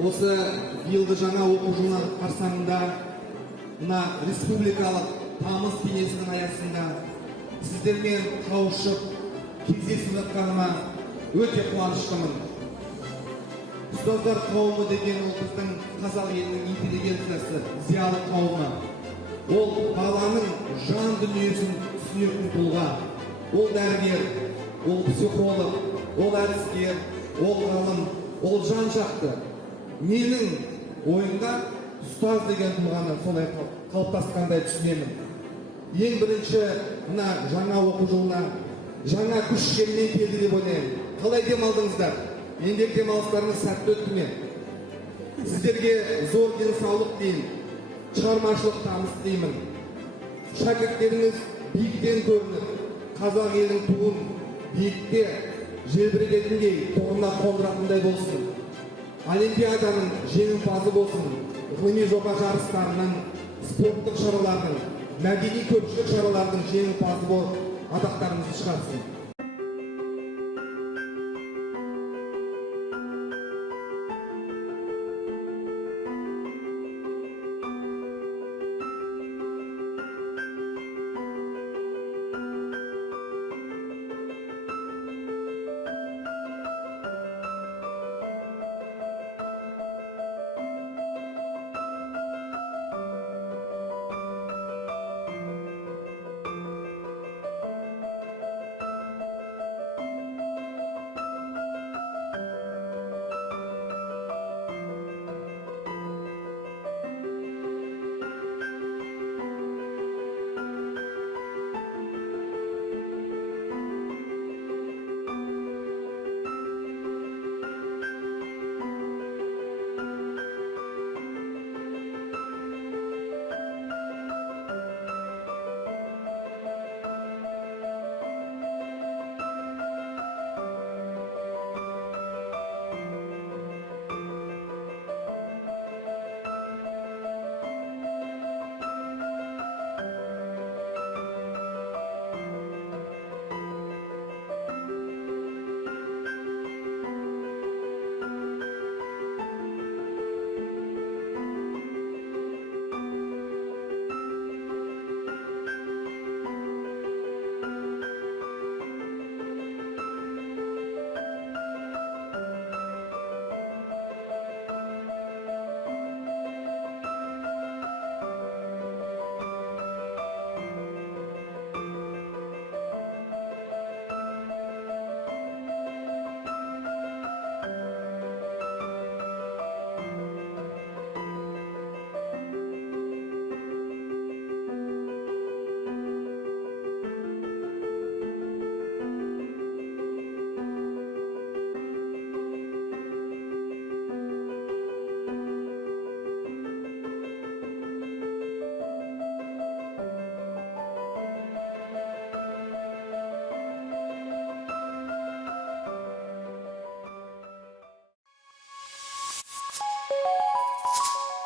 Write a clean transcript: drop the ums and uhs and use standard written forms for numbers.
осы биылғы жаңа оқу жылы қарсаңында мына республикалық тамыз кеңесінің аясында сіздермен қауышып кездесіп жатқаныма өте қуаныштымын. Ұстаздар қауымы деген ол біздің қазақ елінің интеллигенциясы, зиялы қауымы. Ол баланың жан дүниесін түсінетін тұлға. Ол дәрігер, ол психолог, ол әдіскер, ол ғалым, ол жан жақты. Менің ойымда ұстаз деген тұлғаны солай қалыптасқандай түсінемін. Ең бірінші мына жаңа оқу жылына жаңа күш желмен келді деп ойлаймын. Қалай демалдыңыздар? Еңбек демалыстарыңыз сәтті өтті ме? Сіздерге зор денсаулық деймін, шығармашылық табыс деймін. Шәкірттеріңіз биіктен көрініп, қазақ елінің туын биікте желбірететіндей, тұғырына қондыратындай болсын. Олимпиаданың жеңімпазы болсын, ғылыми жоба жарыстарының, спорттық шаралардың, мәдени көпшілік шаралардың жеңімпазы болып атақтарыңызды шығарсын.